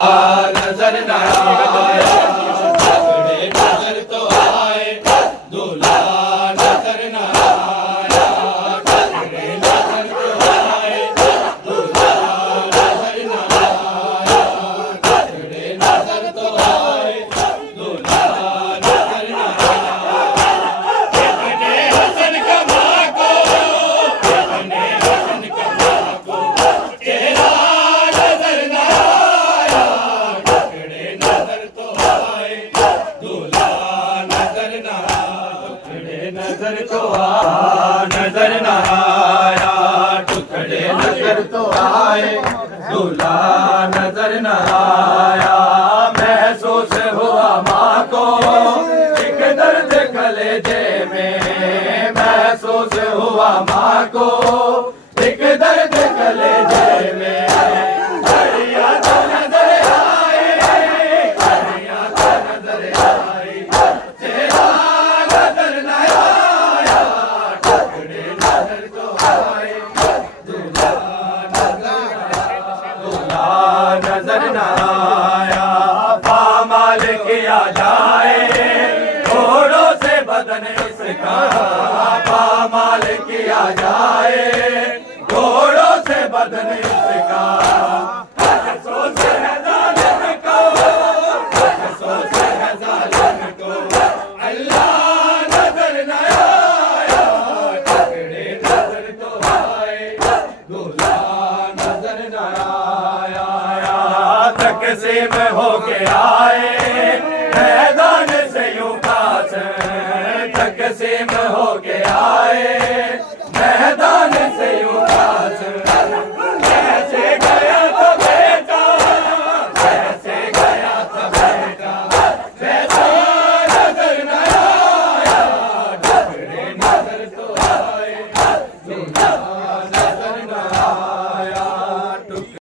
नजर न आया, तगड़े नजर तो आए, दूल्हा नजर न आया, तगड़े नजर तो आए, दूल्हा नजर न आया, तगड़े नजर तो आए, दूल्हा नजर न आया। अपने हसन कमा को, अपने हसन कमा को, चेहरा नजर न आया, तगड़े नजर तो आए, दूल्हा नजर न आया, टुकड़े नजर तो नजर न आया, टुकड़े नजर तो आए, दूल्हा नजर न आया। महसूस हुआ माँ को एक दर्द कलेजे में, महसूस हुआ माँ को एक दर्द कलेजे में। घड़ियाँ तो नजर आई, घड़ियाँ तो नजर आई, चेहरा नजर न आया, टुकड़े नजर तो आए, दूल्हा नजर न आया। पामाल किया जाए घोड़ों से बदन इसका, पामाल किया जाए घोड़ों से बदन इसका। अफसोस है जालिम को, अफसोस है जालिम को, अल्लाह नजर न आया, तगड़े नजर तो आए, दूल्हा नजर न आया। तकसीम हो के आए मैदान से यूं पास, तकसीम हो के आए मैदान से यूं पास।